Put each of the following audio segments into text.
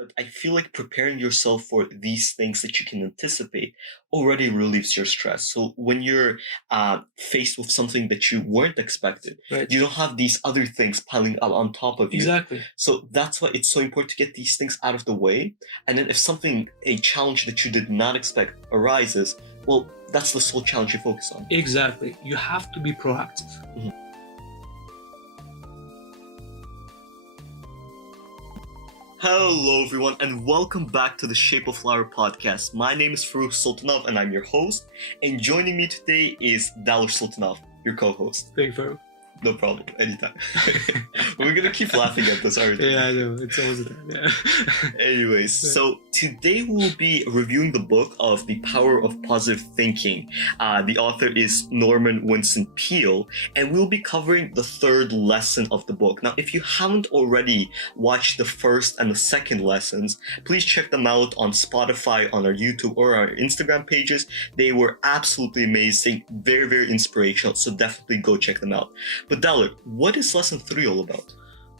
But I feel like preparing yourself for these things that you can anticipate already relieves your stress. So when you're faced with something that you weren't expected, Right. you don't have these other things piling up on top of you. Exactly. So that's why it's so important to get these things out of the way. And then if a challenge that you did not expect arises, well, that's the sole challenge you focus on. Exactly. You have to be proactive. Hello, everyone, and welcome back to the Shape of Flower podcast. My name is Farrukh Sultanov, and I'm your host. And joining me today is Daler Sultanov, your co-host. Thank you, Farrukh. No problem, anytime. We're gonna keep laughing at this, aren't we? Yeah, I know. It's always that. Yeah. Anyways, so today we'll be reviewing the book of The Power of Positive Thinking. The author is Norman Vincent Peale, and we'll be covering the third lesson of the book. Now, if you haven't already watched the first and the second lessons, please check them out on Spotify, on our YouTube, or our Instagram pages. They were absolutely amazing, very, very inspirational, so definitely go check them out. But Daler, what is lesson 3 all about?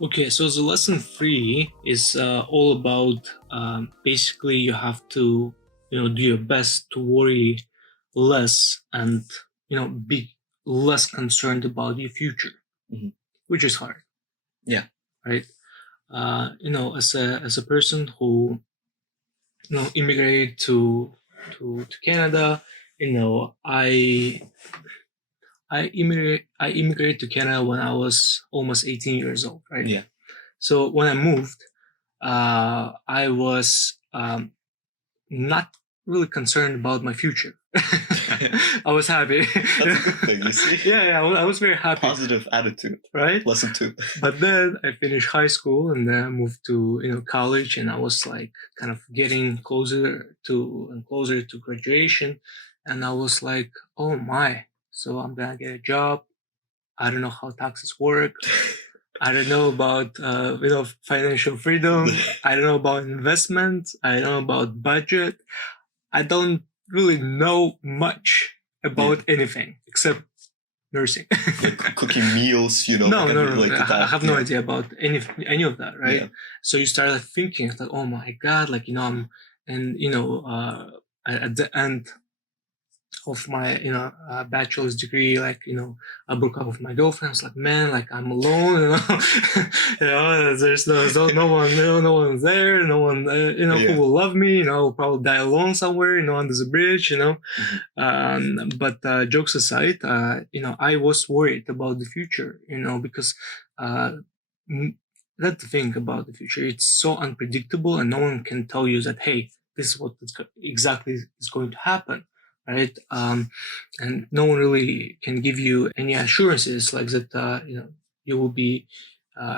Okay, so the lesson 3 is all about basically you have to do your best to worry less and be less concerned about your future, which is hard. Yeah. Right. As a person who immigrated to Canada, I immigrated to Canada when I was almost 18 years old, right? Yeah. So when I moved, I was not really concerned about my future. I was happy. That's a good thing, you see? Yeah, I was very happy. Positive attitude. Right? Lesson 2. But then I finished high school and then I moved to college, and I was like kind of getting closer to graduation, and I was like, oh my. So I'm gonna get a job. I don't know how taxes work. I don't know about financial freedom. I don't know about investment. I don't know about budget. I don't really know much about anything except nursing. Like cooking meals, No. I have no Yeah. idea about any of that, right? Yeah. So you start thinking like, oh my god, like I'm, and at the end of my bachelor's degree, like I broke up with my girlfriend. I was like, man, like I'm alone, there's no one, no one's there, no one who will love me, I'll probably die alone somewhere, under the bridge, but jokes aside, I was worried about the future, because that's the thing about the future. It's so unpredictable, and no one can tell you that, hey, this is what exactly is going to happen, right? And no one really can give you any assurances like that. You will be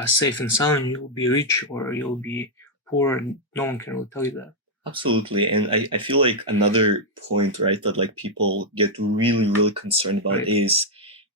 safe and sound, you will be rich, or you'll be poor, and no one can really tell you that. Absolutely. And I feel like another point, right, that like people get really, really concerned about Right. is,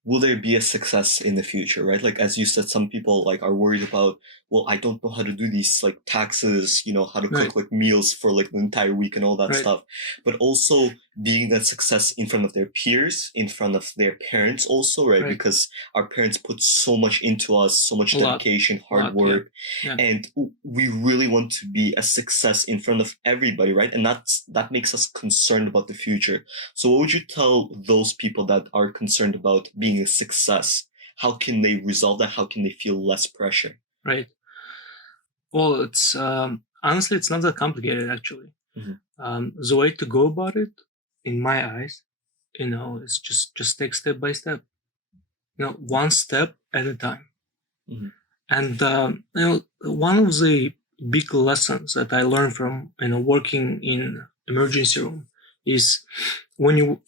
will there be a success in the future, right? Like, as you said, some people like are worried about, well, I don't know how to do these like taxes, how to cook like meals for like the entire week and all that stuff. But also being that success in front of their peers, in front of their parents also, right? Because our parents put so much into us, so much dedication, hard work. Yeah. And we really want to be a success in front of everybody, right? And that makes us concerned about the future. So what would you tell those people that are concerned about being a success? How can they resolve that? How can they feel less pressure? Right. Well, it's honestly, it's not that complicated, actually. The way to go about it, in my eyes, is just take step by step. One step at a time. And one of the big lessons that I learned from working in emergency room is when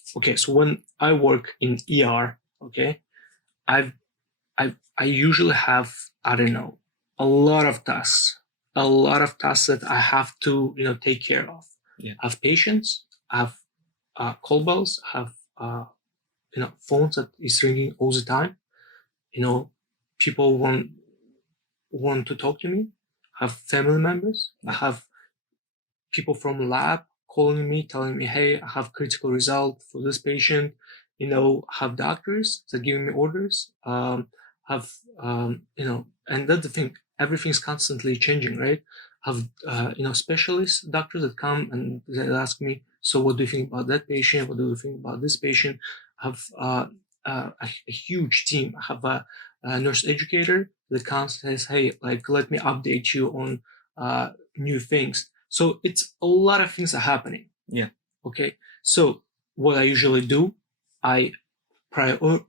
I work in ER, I usually have, I don't know, a lot of tasks that I have to take care of. I have patients, I have call bells, I have phones that is ringing all the time. People want to talk to me. I have family members. I have people from lab calling me, telling me, hey, I have critical result for this patient. Have doctors that give me orders. And that's the thing. Everything's constantly changing, right? have specialists, doctors that come and they ask me, so what do you think about that patient? What do you think about this patient? I have a huge team. I have a nurse educator that comes and says, hey, like, let me update you on new things. So it's a lot of things are happening. Yeah. Okay. So what I usually do, I prioritize.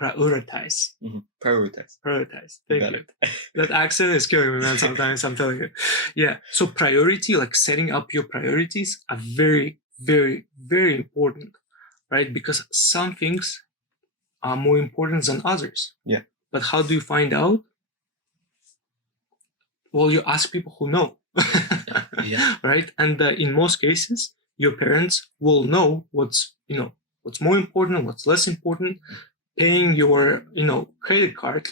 Prioritize. Thank you. That accent is killing me, man. Sometimes I'm telling you. Yeah. So priority, like setting up your priorities, are very, very, very important, right? Because some things are more important than others. Yeah. But how do you find out? Well, you ask people who know. Yeah. Right. And in most cases, your parents will know what's more important, what's less important. Paying your credit card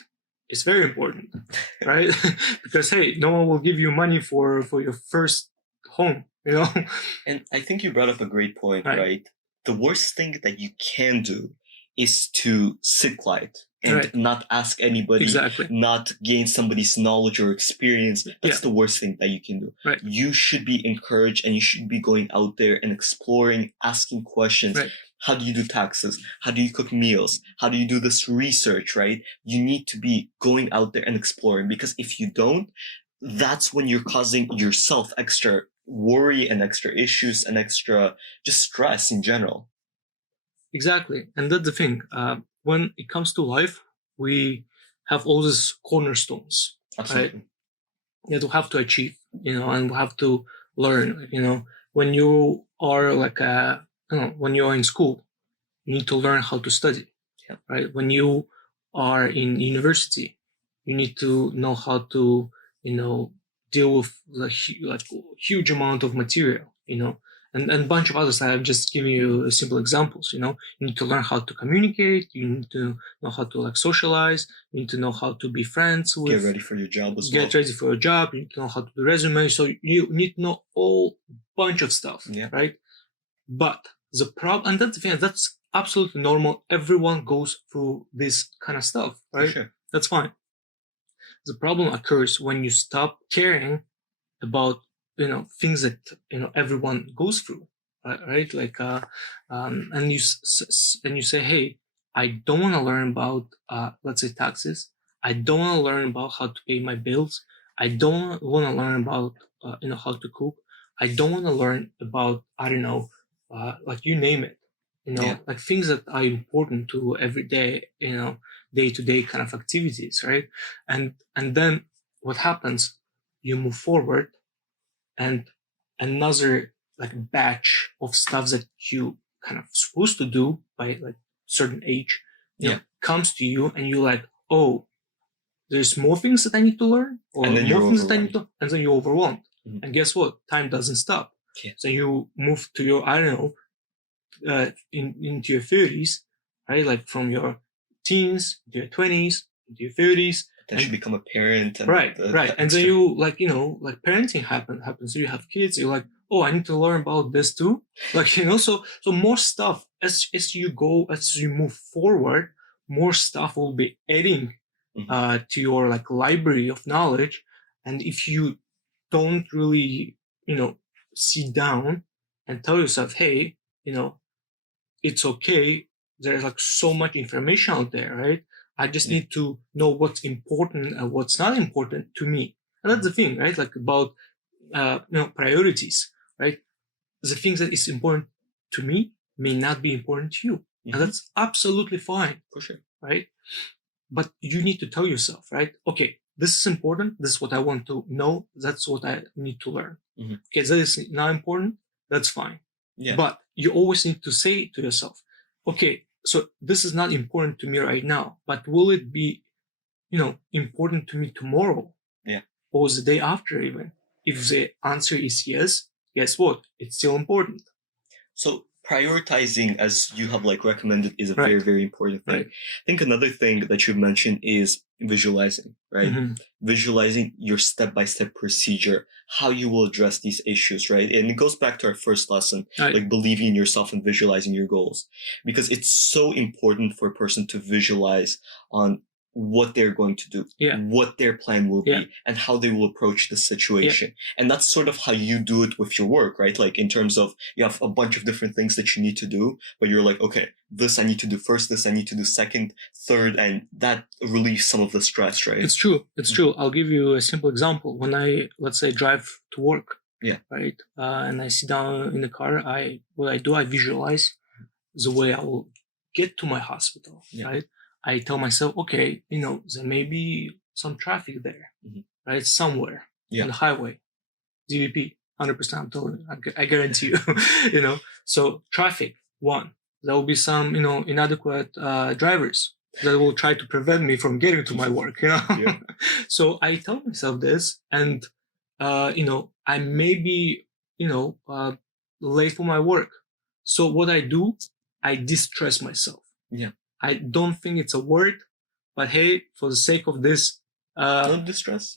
is very important, right? Because hey, no one will give you money for your first home, And I think you brought up a great point, right? The worst thing that you can do is to sit quiet and not ask anybody, exactly, not gain somebody's knowledge or experience. That's the worst thing that you can do. Right. You should be encouraged and you should be going out there and exploring, asking questions. Right. How do you do taxes? How do you cook meals? How do you do this research, right? You need to be going out there and exploring, because if you don't, that's when you're causing yourself extra worry and extra issues and extra just stress in general. Exactly. And that's the thing. When it comes to life, we have all these cornerstones. Absolutely. Right? That we have to achieve, and we have to learn. When you are when you are in school, you need to learn how to study. Yeah. Right? When you are in university, you need to know how to, deal with huge amount of material, and a bunch of others. I'm just giving you simple examples. You need to learn how to communicate. You need to know how to socialize. You need to know how to be friends with. Get ready for your job as well. Get ready for your job. You need to know how to do resume. So you need to know all bunch of stuff. Yeah. Right. But the problem, and that's the thing, that's absolutely normal. Everyone goes through this kind of stuff. Right. For sure. That's fine. The problem occurs when you stop caring about things that everyone goes through, right? And you say, hey, I don't want to learn about let's say taxes. I don't want to learn about how to pay my bills. I don't want to learn about how to cook. I don't want to learn about, I don't know, like you name it, like things that are important to everyday, day-to-day kind of activities, right? And then what happens? You move forward, and another batch of stuff that you kind of supposed to do by certain age, comes to you, and you're like, oh, there's more things that I need to learn, or and then more things that I need to, and then you're overwhelmed. Mm-hmm. And guess what? Time doesn't stop. Yeah. So you move to your, I don't know, into your 30s, right? Like from your teens to your 20s, into your 30s. Then you become a parent. And right. And then you parenting happens. So you have kids. You're like, oh, I need to learn about this too. So more stuff as you go, as you move forward, more stuff will be adding to your library of knowledge. And if you don't really, sit down and tell yourself, hey, it's okay. There's so much information out there, right? I just need to know what's important and what's not important to me. And that's the thing, right? About, priorities, right? The things that is important to me may not be important to you. Mm-hmm. And that's absolutely fine. For sure. Right? But you need to tell yourself, right? Okay, this is important. This is what I want to know. That's what I need to learn. Mm-hmm. Okay, that is not important. That's fine. Yeah. But you always need to say to yourself, okay, so this is not important to me right now, but will it be, important to me tomorrow? Yeah. Or the day after even? If the answer is yes, guess what? It's still important. So prioritizing, as you have recommended, is a very, very important thing. Right. I think another thing that you mentioned is visualizing, right? Mm-hmm. Visualizing your step-by-step procedure, how you will address these issues, right? And it goes back to our first lesson, right. Believing in yourself and visualizing your goals, because it's so important for a person to visualize on what they're going to do, what their plan will be, and how they will approach the situation. And that's sort of how you do it with your work, right? Like in terms of you have a bunch of different things that you need to do, but you're like, okay, this I need to do first, this I need to do second, third, and that relieves some of the stress, right? It's true. It's true. I'll give you a simple example. When I, let's say, drive to work, right, and I sit down in the car, what I do, I visualize the way I will get to my hospital, right? I tell myself, okay, there may be some traffic there, right? Somewhere on the highway, DVP, 100%, I'm telling you, I guarantee you, So traffic, one, there will be some, inadequate drivers that will try to prevent me from getting to my work, So I tell myself this, and, I may be, late for my work. So what I do, I distress myself. I don't think it's a word, but hey, for the sake of this, don't distress.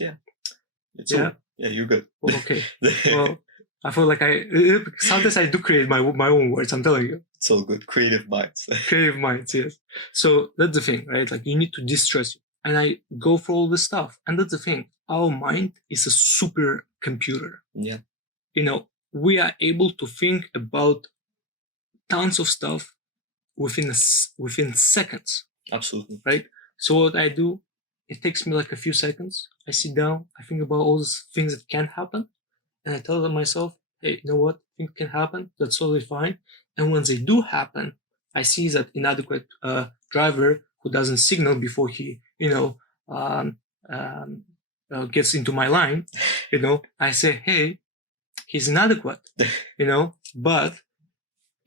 You're good. Well, okay. Well, I feel like sometimes I do create my own words. I'm telling you. It's all good. Creative minds. Creative minds, yes. So that's the thing, right? Like you need to distress you, and I go for all this stuff, and that's the thing. Our mind is a super computer. Yeah. We are able to think about tons of stuff within seconds. Absolutely. Right? So what I do, it takes me like a few seconds. I sit down, I think about all those things that can happen, and I tell myself, hey, you know what? Things can happen. That's totally fine. And when they do happen, I see that inadequate driver who doesn't signal before he, gets into my line. I say, hey, he's inadequate. But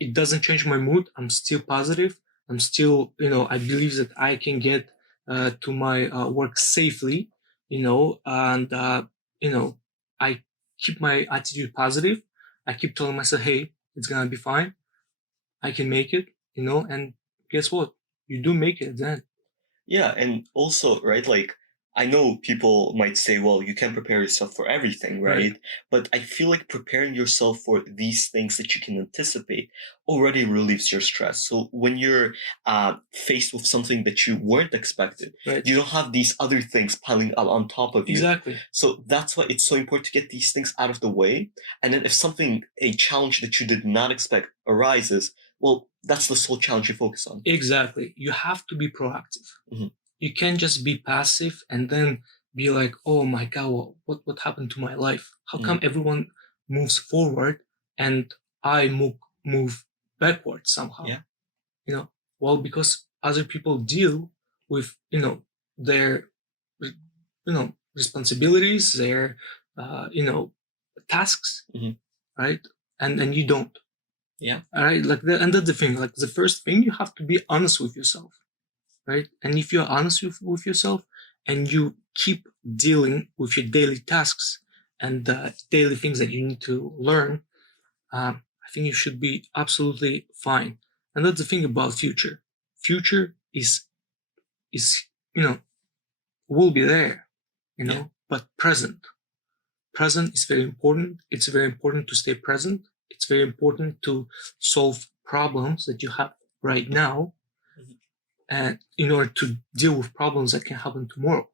it doesn't change my mood. I'm still positive. I'm still, I believe that I can get to my work safely, and, I keep my attitude positive. I keep telling myself, hey, it's going to be fine. I can make it, and guess what? You do make it then. Yeah. And also, right, like, I know people might say, well, you can't prepare yourself for everything, right? But I feel like preparing yourself for these things that you can anticipate already relieves your stress. So when you're faced with something that you weren't expected, you don't have these other things piling up on top of you. Exactly. So that's why it's so important to get these things out of the way. And then if a challenge that you did not expect arises, well, that's the sole challenge you focus on. Exactly. You have to be proactive. You can't just be passive and then be like, oh my God, what happened to my life? How come everyone moves forward and I move backwards somehow? Well, because other people deal with, their, responsibilities, their, tasks, right? And you don't. All right. And that's the thing. Like the first thing, you have to be honest with yourself. Right? And if you're honest with yourself and you keep dealing with your daily tasks and daily things that you need to learn, I think you should be absolutely fine. And that's the thing about future. Future is will be there, but present is very important. It's very important to stay present. It's very important to solve problems that you have right now, and in order to deal with problems that can happen tomorrow.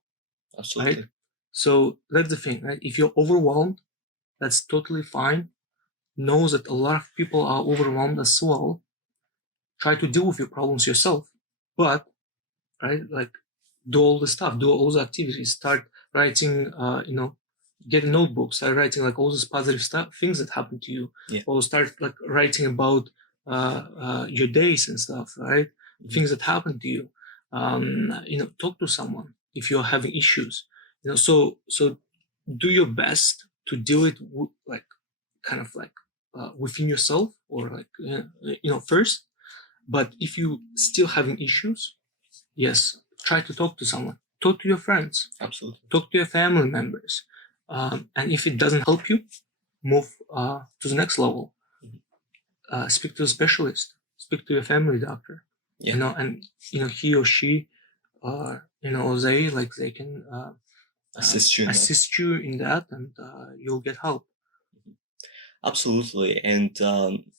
Absolutely. Right? So that's the thing, right? If you're overwhelmed, that's totally fine. Know that a lot of people are overwhelmed as well. Try to deal with your problems yourself, but right, like do all the stuff, do all the activities, start writing, get a notebook, start writing like all those positive stuff, things that happen to you, or start like writing about your days and stuff, right? Things that happen to you. Talk to someone if you're having issues. So do your best to deal it within yourself, or first. But if you still having issues, yes, try to talk to someone. Talk to your friends. Absolutely. Talk to your family members. And if it doesn't help you, move to the next level. Speak to a specialist. Speak to your family doctor. And he or she, they can assist you in that, and you'll get help. Absolutely. And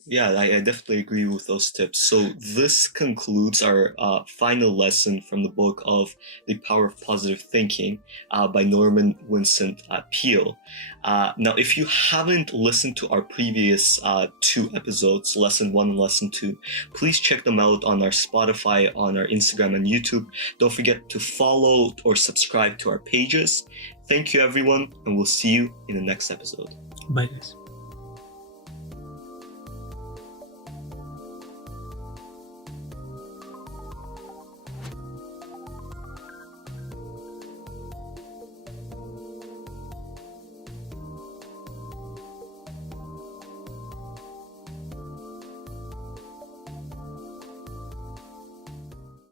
yeah, I definitely agree with those tips. So this concludes our final lesson from the book of The Power of Positive Thinking by Norman Vincent Peale. Now, if you haven't listened to our previous two episodes, lesson 1 and lesson 2, please check them out on our Spotify, on our Instagram and YouTube. Don't forget to follow or subscribe to our pages. Thank you, everyone, and we'll see you in the next episode. Bye, guys.